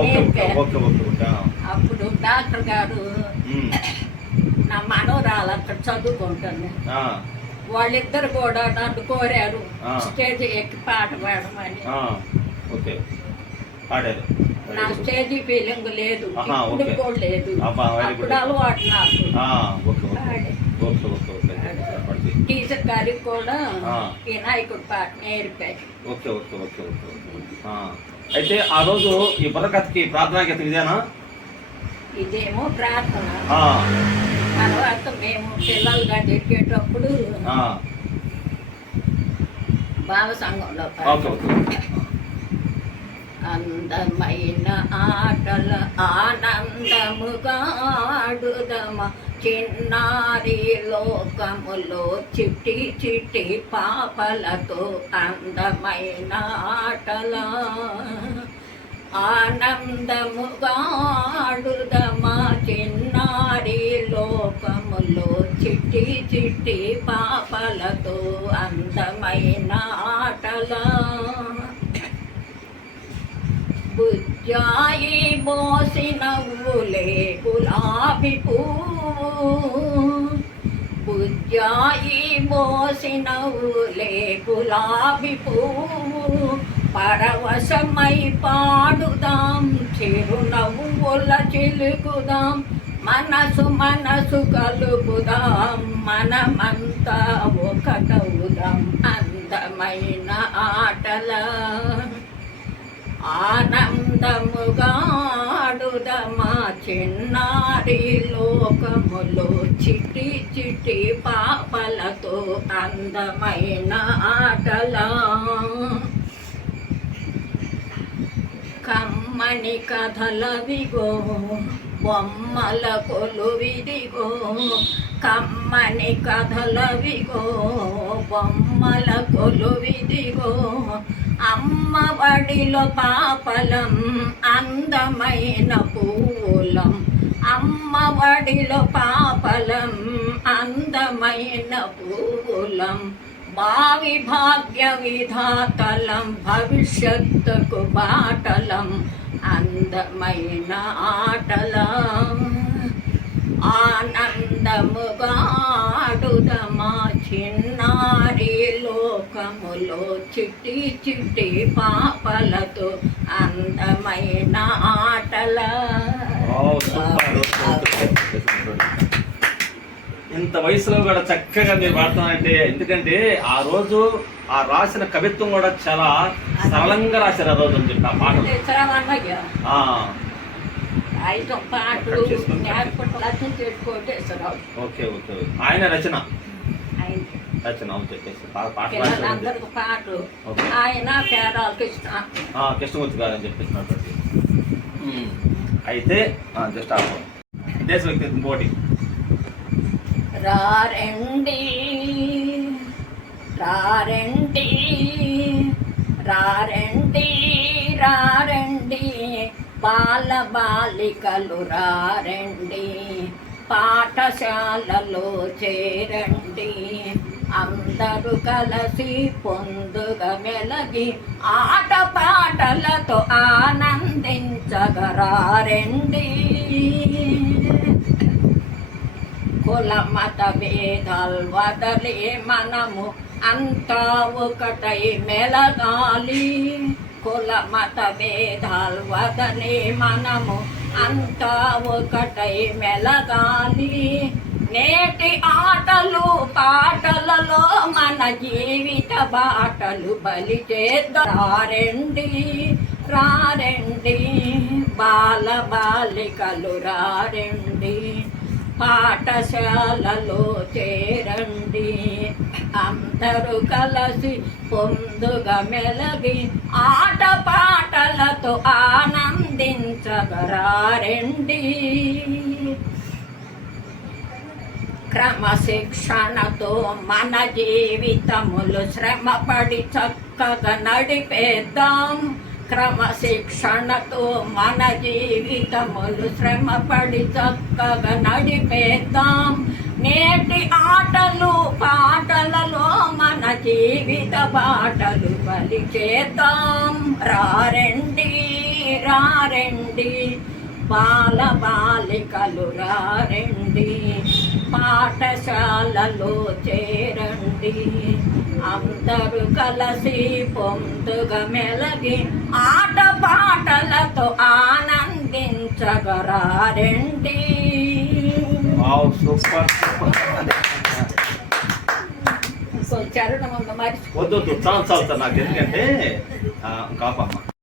Okay okay. Okay okay. అప్పుడు doctor గారు. నా మనవరాలు అక్కడ చదువుకుంటుంది ఆ. వాళ్ళిద్దరు కూడా నన్ను కోరారు. స్టేజ్ ఎక్కి పాట పాడమని. ఓకే పాడారు నా స్టేజీ ఫీలింగ్ లేదు ఇప్పుడు. కూడా లేదు. అప్పుడు అలవాటు నాకు. టీచర్ గారికి కూడా. వినాయకుడు పాట నేర్పారు okay okay okay okay okay ఆ. అయితే ఆ రోజు ఈ బుర్రకథకి ప్రార్థనా గీతం ఇదేనా ఇదేమో ప్రార్థన. తర్వాత మేము పిల్లలుగా జరిగేటప్పుడు. బాల సంఘంలో అందమైన ఆటల ఆనందముగా ఆడుదమ చిన్నారి లోకములో చిట్టి చిట్టి పాపలతో అందమైన ఆటల. ఆనందముగాడుదమా చిన్నారి లోకములో చిట్టి చిట్టి పాపలతో అందమైన ఆటలా. జాయి మోసిన ఊలే గులాబి పువ్వు బుజ్జాయి మోసిన ఊలే గులాబి పువ్వు పరవశమై పాడుదాం చిరునవ్వుల చిలుకుదాం మనసు మనసు కలుపుదాం మనమంతా ఒకటవుదాం అందమైన ఆటల. ఆనందముగా మా చిన్నారి లోకములో చిట్టి చిట్టి పాపలతో అందమైన ఆటలా. కమ్మని కథలవిగో బొమ్మల కొలువిదిగో. కమ్మని కథలవిగో బొమ్మల కొలువిదిగో. అమ్మ బడిలో పాపలం అందమైన పూలం. అమ్మ బడిలో పాపలం అందమైన పూలం. భావి భాగ్య విధాతలం భవిష్యత్తుకు బాటలం అందమైన ఆటలం. ఆనందముగాడుదమా చిన్న చిట్టి చిట్టి పాపలతో అందమైన ఆటల. ఇంత వయసులో కూడా చక్కగా మీరు పాడుతున్నారంటే ఎందుకంటే ఆ రోజు ఆ రాసిన కవిత్వం కూడా చాలా సరళంగా రాశారు ఆ రోజు అని చెప్పి ఆ పాట. ఆయన రచన. పాటలు. ఆయన పేరాల కృష్ణ ఆ, కృష్ణమూర్తి గారు అని. అయితే జస్ట్ ఆ దేశ వ్యక్తి ఇంకోటి. రారండి రారండి రారండి రారండి బాల బాలికలు రారండి పాఠశాలలో చేరండి. అందరూ కలిసి పొందుగా మెలగి ఆట పాటలతో ఆనందించగరారండి. కుల మత భేదాలు వదలి మనము అంతా ఒకటై మెలగాలి. కుల మత భేదాలు వదలే మనము అంతా ఒకటై మెలగాలి. నేటి ఆట పాటలలో మన జీవిత బాటలు బలి చేద్దారండి రారండి రారండి బాల బాలికలు రారండి పాఠశాలలో చేరండి. అందరూ కలిసి పొందుగా మెలగి ఆట పాటలతో ఆనందించగరారండి క్రమశిక్షణతో మన జీవితములు శ్రమపడి చక్కగా నడిపేద్దాం. క్రమశిక్షణతో మన జీవితములు శ్రమపడి చక్కగా నడిపేద్దాం. నేటి ఆటలు పాటలలో మన జీవిత పాటలు పలిచేద్దాం రారండి రారండి బాల బాలికలు రారండి. పాఠశాలలో చేరండి. అందరూ కలిసి పొందుగా మెలగి ఆట పాటలతో ఆనందించగరారండి. Super super. సో చరణం వద్దు వద్దు చాలు చాలు నాకు. ఎందుకంటే కాపమ్మ.